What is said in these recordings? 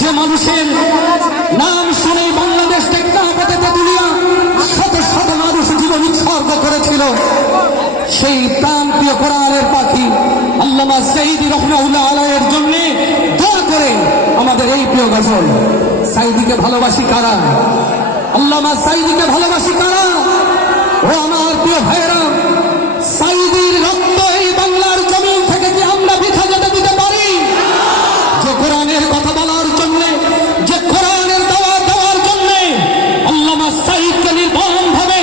যে মানুষের নাম শুনে বাংলাদেশ টেকনাফতে তেতুলিয়া শত শত মানুষ জীবন উৎসর্গ করেছিল, সেই প্রাণপ্রিয় কোরআনের পাখি আল্লামা সাঈদী রাহমাতুল্লাহ আলাইহির জন্য দোয়া করেন। আমাদের এই প্রিয় গজল সাঈদীকে ভালোবাসি কারা, আল্লামা সাঈদীকে ভালোবাসি কারা? ও আমার প্রিয় ভাইয়েরা, সাঈদীর রক্ত এই বাংলার জমিন থেকে কি আমরা বৃথা যেতে দিতে পারি? যে কোরআনের কথা বলার জন্য, যে কোরআনের দাওয়াত দেওয়ার জন্য আল্লামা সাঈদকে নির্মমভাবে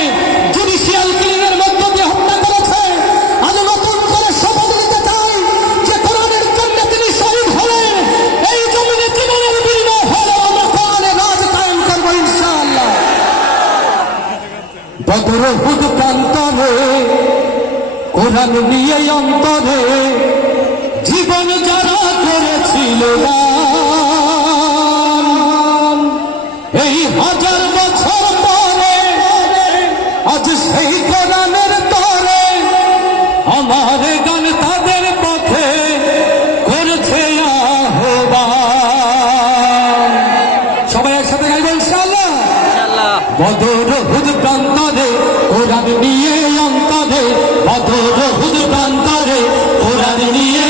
জুডিশিয়াল কিলিংয়ের মধ্য দিয়ে হত্যা করেছে, আজ নতুন করে শপথ নিতে চাই যে কোরআনের জন্য তিনি শহীদ হলেন, এই জমিনে জীবনের বিনিময় হলেও আমরা কোরআনের রাজ কায়েম করবো ইনশাআল্লাহ। বদর উহুদ প্রান্তরে কোরআন নিয়ে অন্তরে জীবন যারা করেছিল দান, এই হাজার বছর পরে আজ সেই কোরআনের তরে আমার গান তাদের পথে করেছে আহ্বান। সবাই একসাথে গাইব ইনশাআল্লাহ। বদর উহুদ প্রান্তরে কোরআন নিয়ে অন্তরে, বদর উহুদ প্রান্তরে কোরআন নিয়ে